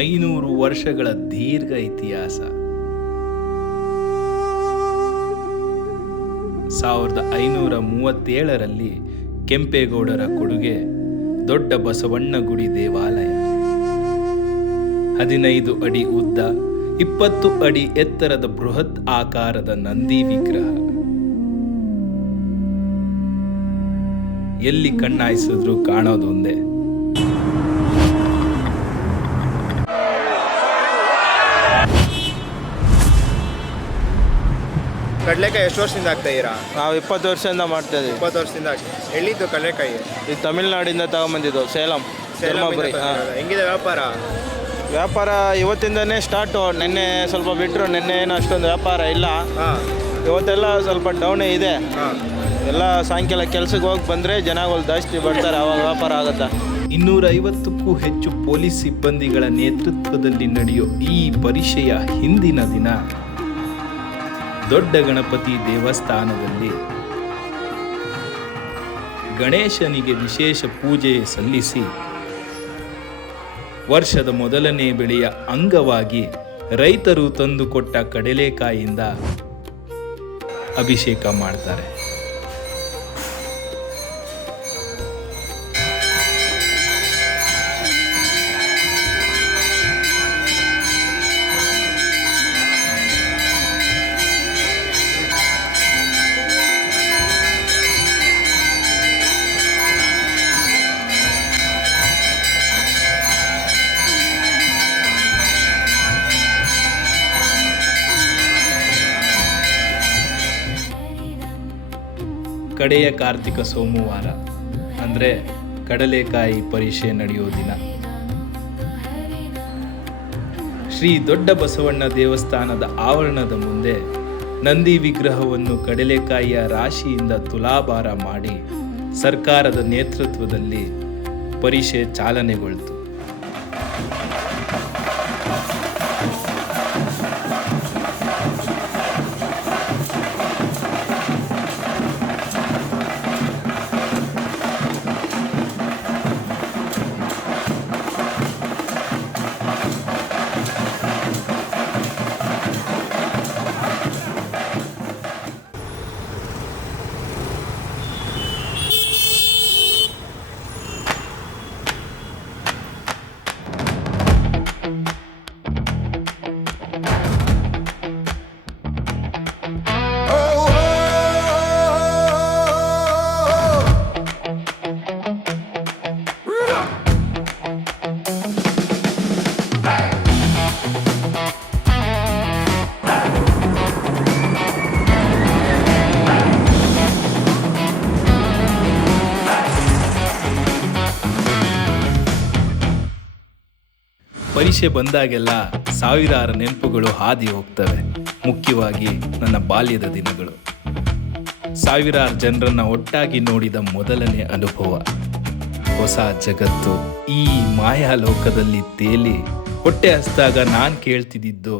500 ವರ್ಷಗಳ ದೀರ್ಘ ಇತಿಹಾಸ. 1537ರಲ್ಲಿ ಕೆಂಪೇಗೌಡರ ಕೊಡುಗೆ ದೊಡ್ಡ ಬಸವಣ್ಣ ಗುಡಿ ದೇವಾಲಯ. 15 ಅಡಿ ಉದ್ದ, 20 ಅಡಿ ಎತ್ತರದ ಬೃಹತ್ ಆಕಾರದ ನಂದಿ ವಿಗ್ರಹ. ಎಲ್ಲಿ ಕಣ್ಣಾಯಿಸಿದ್ರು ಕಾಣೋದೊಂದೇ. ಕಡಲೆಕಾಯಿ ಎಷ್ಟು ವರ್ಷದಿಂದ ಆಗ್ತಾ ಇದ್ದೀರಾ? ನಾವು 20 ವರ್ಷದಿಂದ ಮಾಡ್ತಾ ಇದ್ದೀವಿ. 20 ವರ್ಷದಿಂದ. ಎಲ್ಲಿದ್ದು ಕಡಲೆಕಾಯಿ? ಇದು ತಮಿಳ್ನಾಡಿಂದ ತಗೊಂಬಂದಿದ್ದು, ಸೇಲಂ, ಧರ್ಮಪುರಿ. ಹೆಂಗಿದೆ ವ್ಯಾಪಾರ ಇವತ್ತಿಂದನೇ ಸ್ಟಾರ್ಟು. ನಿನ್ನೆ ಸ್ವಲ್ಪ ಬಿಟ್ಟರು, ನಿನ್ನೆ ಏನು ಅಷ್ಟೊಂದು ವ್ಯಾಪಾರ ಇಲ್ಲ. ಇವತ್ತೆಲ್ಲ ಸ್ವಲ್ಪ ಡೌನೇ ಇದೆ. ಎಲ್ಲ ಸಾಯಂಕಾಲ ಕೆಲ್ಸಕ್ಕೆ ಹೋಗಿ ಬಂದರೆ ಜನಗಳು ಜಾಸ್ತಿ ಬರ್ತಾರೆ, ಆವಾಗ ವ್ಯಾಪಾರ ಆಗುತ್ತೆ. 250ಕ್ಕೂ ಹೆಚ್ಚು ಪೊಲೀಸ್ ಸಿಬ್ಬಂದಿಗಳ ನೇತೃತ್ವದಲ್ಲಿ ನಡೆಯೋ ಈ ಪರಿಷೆಯ ಹಿಂದಿನ ದಿನ ದೊಡ್ಡ ಗಣಪತಿ ದೇವಸ್ಥಾನದಲ್ಲಿ ಗಣೇಶನಿಗೆ ವಿಶೇಷ ಪೂಜೆ ಸಲ್ಲಿಸಿ ವರ್ಷದ ಮೊದಲನೇ ಬೆಳೆಯ ಅಂಗವಾಗಿ ರೈತರು ತಂದುಕೊಟ್ಟ ಕಡಲೆಕಾಯಿಯಿಂದ ಅಭಿಷೇಕ ಮಾಡ್ತಾರೆ. ಕಡೆಯ ಕಾರ್ತಿಕ ಸೋಮವಾರ ಅಂದರೆ ಕಡಲೆಕಾಯಿ ಪರಿಷೆ ನಡೆಯೋ ದಿನ. ಶ್ರೀ ದೊಡ್ಡ ಬಸವಣ್ಣ ದೇವಸ್ಥಾನದ ಆವರಣದ ಮುಂದೆ ನಂದಿ ವಿಗ್ರಹವನ್ನು ಕಡಲೆಕಾಯಿಯ ರಾಶಿಯಿಂದ ತುಲಾಭಾರ ಮಾಡಿ ಸರ್ಕಾರದ ನೇತೃತ್ವದಲ್ಲಿ ಪರಿಷೆ ಚಾಲನೆಗೊಳ್ತು. ಪರಿಷೆ ಬಂದಾಗೆಲ್ಲ ಸಾವಿರಾರು ನೆನಪುಗಳು ಹಾದಿ ಹೋಗ್ತವೆ. ಮುಖ್ಯವಾಗಿ ನನ್ನ ಬಾಲ್ಯದ ದಿನಗಳು. ಸಾವಿರಾರು ಜನರನ್ನ ಒಟ್ಟಾಗಿ ನೋಡಿದ ಮೊದಲನೇ ಅನುಭವ. ಹೊಸ ಜಗತ್ತು. ಈ ಮಾಯಾಲೋಕದಲ್ಲಿ ತೇಲಿ ಹೊಟ್ಟೆ ಹಸ್ದಾಗ ನಾನು ಕೇಳ್ತಿದ್ದಿದ್ದು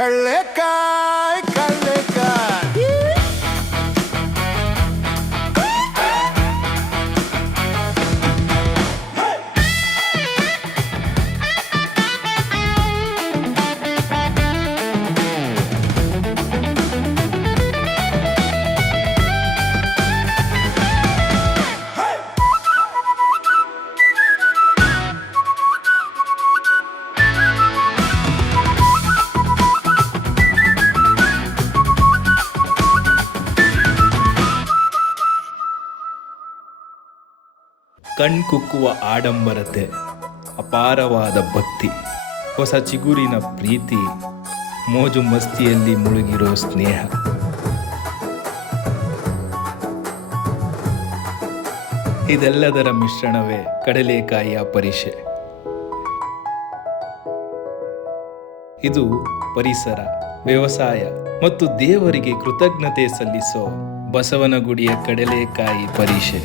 ಕಳ್ಳೆಕಾಯ್ ಕಳ್ಳೆಕಾಯ್. ಕಣ್ಕುಕ್ಕುವ ಆಡಂಬರತೆ, ಅಪಾರವಾದ ಭಕ್ತಿ, ಹೊಸ ಚಿಗುರಿನ ಪ್ರೀತಿ, ಮೋಜು ಮಸ್ತಿಯಲ್ಲಿ ಮುಳುಗಿರೋ ಸ್ನೇಹ. ಇದೆಲ್ಲದರ ಮಿಶ್ರಣವೇ ಕಡಲೆಕಾಯಿಯ ಪರಿಷೆ. ಇದು ಪರಿಸರ, ವ್ಯವಸಾಯ ಮತ್ತು ದೇವರಿಗೆ ಕೃತಜ್ಞತೆ ಸಲ್ಲಿಸೋ ಬಸವನಗುಡಿಯ ಕಡಲೆಕಾಯಿ ಪರಿಷೆ.